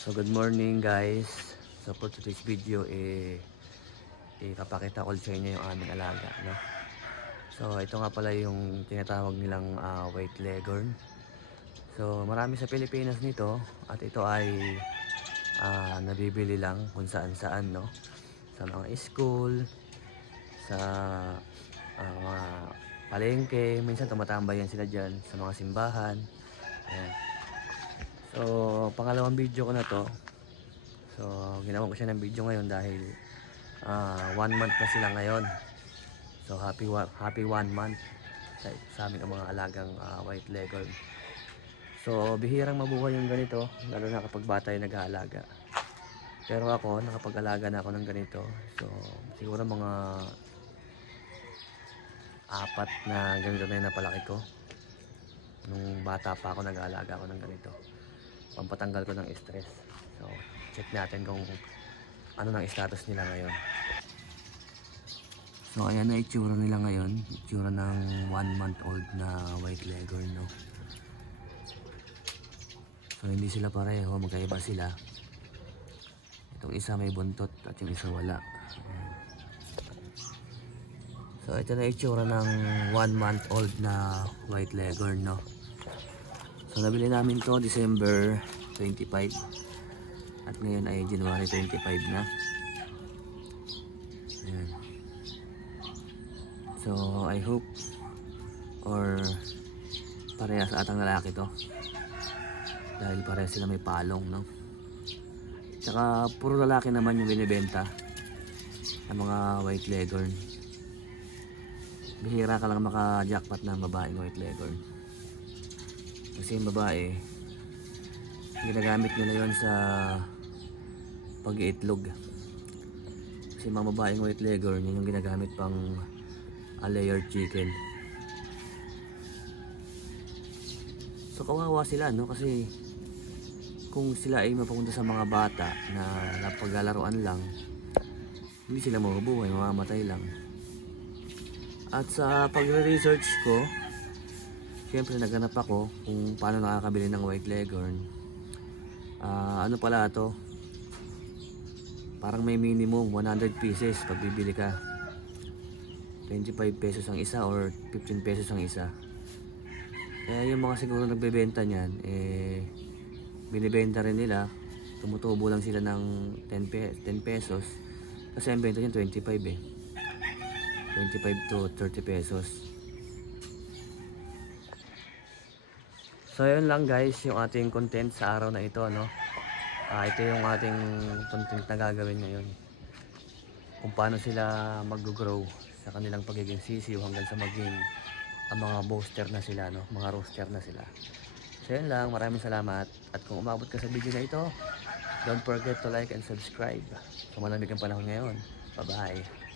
So good morning guys. So for today's video ipapakita ko sa inyo yung aming alaga, no? So ito nga pala yung tinatawag nilang white leghorn. So marami sa Pilipinas nito at ito ay nabibili lang kung saan saan, no? Sa mga school, sa mga palengke, minsan tumatambayan sila dyan sa mga simbahan. Ayan. So pangalawang video ko na to. So ginawa ko siya ng video ngayon dahil 1 month na sila ngayon. So happy 1 month sa aming mga alagang white leghorn. So bihirang mabuhay yung ganito, lalo na kapag bata yung nag-aalaga. Pero ako nakapag-alaga na ako ng ganito. So siguro mga 4 na ganito na yung napalaki ko. Nung bata pa ako nag-aalaga ako ng ganito. Pampatanggal ko ng stress. So check natin kung ano ng status nila ngayon. So ayan na itsura nila ngayon. Itsura ng 1 month old na white leghorn, no? So hindi sila pareho, magkaiba sila. Itong isa may buntot at yung isa wala. Ayan. So ito na itsura ng 1 month old na white leghorn, no? So nabili namin to December 25 at ngayon ay January 25 na. Ayan. So I hope or parehas atang lalaki to dahil parehas sila may palong, no? Tsaka puro lalaki naman yung binibenta ng mga white leghorn. Bihira ka lang maka-jackpot ng babaeng white leghorn kasi yung babae ginagamit nila yon sa pag-iitlog. Kasi mga babaeng white leghorn yun yung ginagamit pang layer chicken. So kawawa sila, no? Kasi kung sila ay mapupunta sa mga bata na napaglalaruan lang, hindi sila mabubuhay, mamamatay lang. At sa pagre-research ko, syempre naghanap ako kung paano nakakabili ng white leghorn. Ano pala to, parang may minimum 100 pieces pag bibili ka. 25 pesos ang isa or 15 pesos ang isa. Kaya yung mga siguro nagbebenta niyan, binibenta rin nila, tumutubo lang sila ng 10 pesos kasi ang benta niyan 25 25 to 30 pesos. So yun lang guys yung ating content sa araw na ito, no? Ito yung ating content na gagawin ngayon, kung paano sila mag-grow sa kanilang pagiging sisiw hanggang sa maging mga booster na sila, no? Mga rooster na sila. So yun lang, maraming salamat. At kung umabot ka sa video na ito, don't forget to like and subscribe. So malamig ang panahon ngayon. Bye bye.